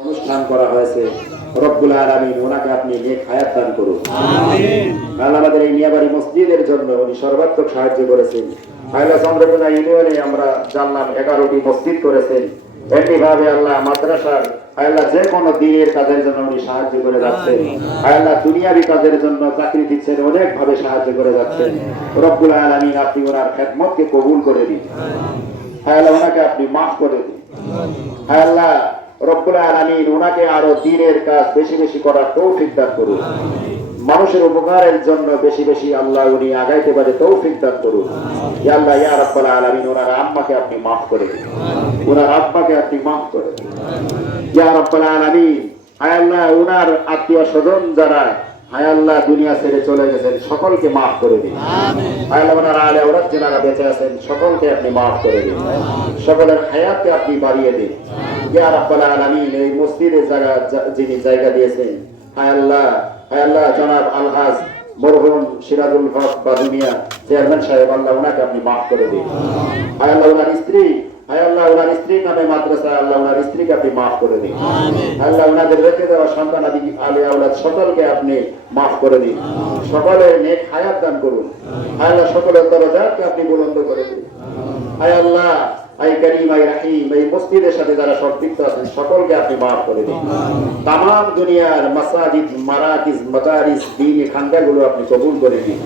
অনুষ্ঠান করা হয়েছে। রব্বুল আলামিন ওনাকে আপনি নেক হায়াত দান করুন। আল্লাহ আমাদের এই নিয়াবাড়ি মসজিদের জন্য উনি সর্বাত্মক সাহায্য করেছেন। আল্লাহ চন্দ্রকোনা ইউনিয়নে আমরা জানলাম এগারোটি মসজিদ করেছেন। একই ভাবে আল্লাহ মাদ্রাসার আল্লাহ যে কোনো দিনের কাজের জন্য উনি সাহায্য করে যাচ্ছেন। আল্লাহ দুনিয়াবি কাজের জন্য চাকরি দিচ্ছেন অনেক ভাবে সাহায্য করে যাচ্ছেন। রব্বুল আলামিন আপনি ওনার খেদমতকে কবুল করে দিন আল্লাহ ওনাকে আপনি মাফ করে দিন। আল্লাহ রব্বুল আলামিন ওনাকে আরও দিনের কাজ বেশি বেশি করার তৌফিক দান করুন। মানুষের উপকারের জন্য বেশি বেশি আল্লাহ উনি আগাইতে পারে তৌফিক দান করুন। আল্লাহ ইয়া রব্বুল আলামিন ওনার আম্মাকে আপনি মাফ করে দিন। ওনার আব্বাকে আপনি মাফ করে দিন। ইয়া রব্বুল আলামিন হায় আল্লাহ ওনার আত্মীয় স্বজন যারা হায় আল্লাহ দুনিয়া ছেড়ে চলে গেছেন সকলকে মাফ করে দিন। হায় আল্লাহ ওনার আলে যারা বেঁচে আছেন সকলকে আপনি মাফ করে দিন। সকলের হায়াতকে আপনি বাড়িয়ে দিন। এই মসজিদের জায়গা যিনি জায়গা দিয়েছেন হায় আল্লাহ হায় আল্লাহ জনাব আলহাজ মরহুম সিরাজুল হক বাদুমিয়া চেয়ারম্যান সাহেব আল্লাহ ওনাকে আপনি মাফ করে দিন। হায় আল্লাহ ওনার স্ত্রী হায় আল্লাহ ওনার স্ত্রীর নামে মাদ্রাসা আল্লাহ ওনার স্ত্রীকে আপনি মাফ করে দিন। আল্লাহ ওনাদের রেখে দেওয়া সন্তান আদি আলে আওলাদ সকলকে আপনি মাফ করে দিন। সকলের নেক হায়াত দান করুন। আল্লাহ সকলের দরজাকে আপনি বুলন্দ করে দিন। হায় আল্লাহ আই করিম আই রাহিম এই মসজিদের সাথে যারা সম্পৃক্ত আছেন সকলকে আপনি মাফ করে দিন। তাম দুনিয়ার মাসাজিদ মারাকিজ মাদারিস দিনী খানকাগুলো আপনি কবুল করে দিন